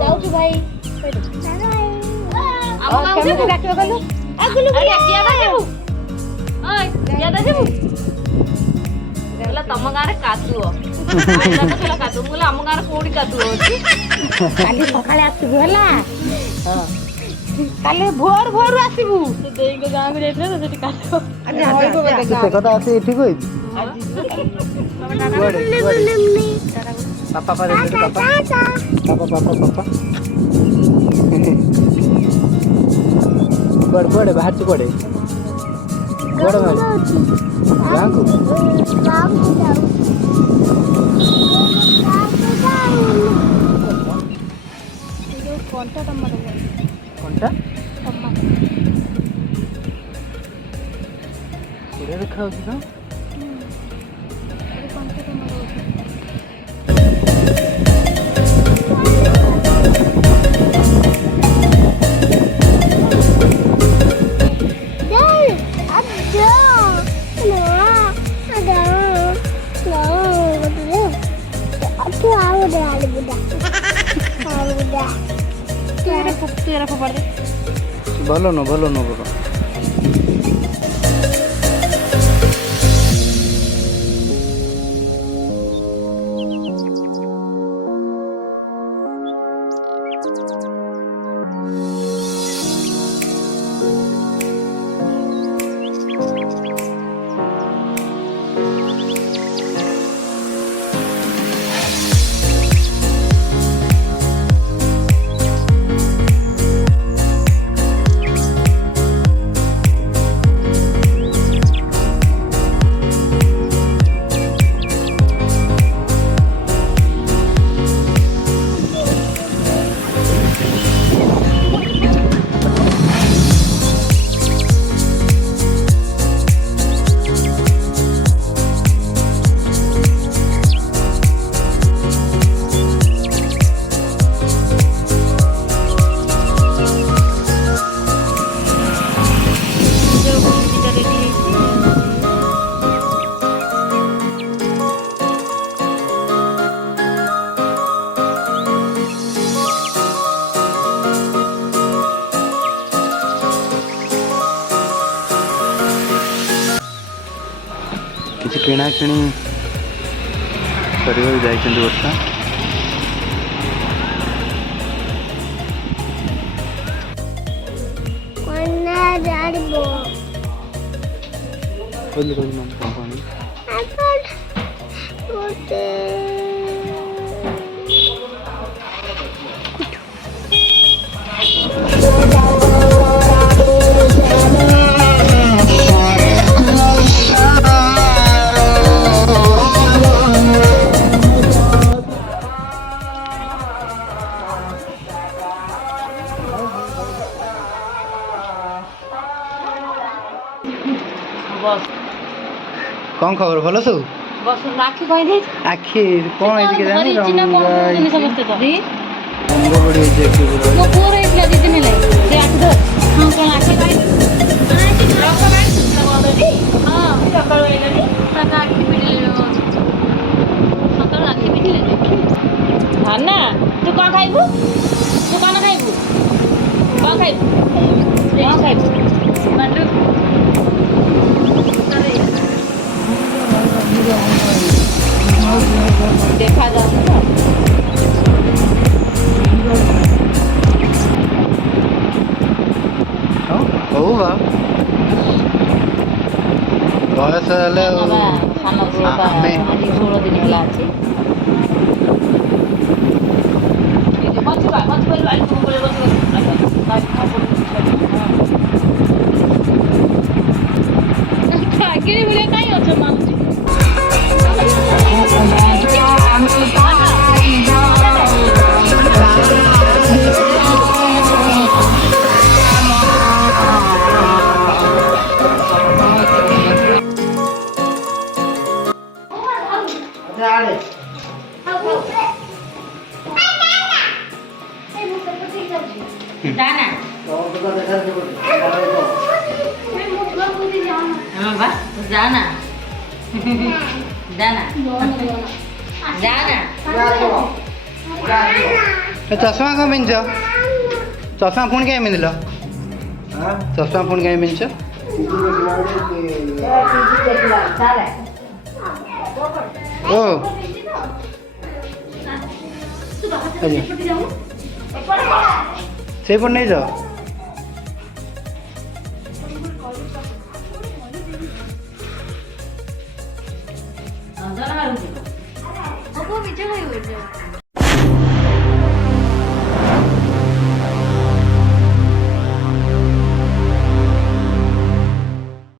ଯାଉଛୁ ଭାଇ କେମିତି ଡାକିବ କହିଲୁ? ତମ ଗାଁରେ କାଦୁଅ କାଦୁଅ ଆମ ଗାଁରେ କୋଉଠି କାଦୁଅ ଅଛି? କାଲି ସକାଳେ ଆସିବୁ ହେଲା। କାଲି ଭୋର ଭୋରୁ ଆସିବୁ। ଦେଇଙ୍କ ଗାଁକୁ ଯାଇଥିଲେ ତ ସେଠି କାଦୁଅ। ସେ କଥା ଆସି ଏଠି କହିଛି। ପାପା ପାପା କୁଆଡେ କୁଆଡେ ବାହାରିଛୁ କୁଆଡେ କୁଆଡେ ବାହାରିଛୁ ଗାଁକୁ? କଣ୍ଟା ଟମାଟୋ କଣ୍ଟା ବଢିଆ ଦେଖା ହଉଛି ତ। ଭଲ ନୁହଁ ଭଲ ନୁହଁ ଭଲ। କିଛି କିଣାକିଣି କରିବାକୁ ଯାଇଛନ୍ତି ବର୍ଷା। କହିଲି କହିଲି ମନ କ'ଣ କ'ଣ ଖବର ଭଲ ସବୁ? ଆଖି କ'ଣ ହେଇଛି କେଜାଣି ରଙ୍ଗ ବଢ଼ି ହେଇଛି ନା ତୁ କ'ଣ ଖାଇବୁ? ତୁ କ'ଣ ଖାଇବୁ? କ'ଣ ଖାଇବୁ? କ'ଣ ଖାଇବୁ? ଦେଖାଯାଉନି ତ। ହଉ ବା ବୟସ ହେଲେ ସାନ ପୁଅ ଆଜି 16 ଦିନ ହେଲା ଅଛି। ଆଗରେ ଭଳିଆ କାହିଁ ଅଛ ମାଉସୀ? हाँ बा जाना जाना जाना चश्मा कौन पिंच चश्मा पुणी क्या पिंधिल चश्मा पुणी क्या पिंच ओ से पट नहीं जाओ जाना ବିଜୟ ଭାଇ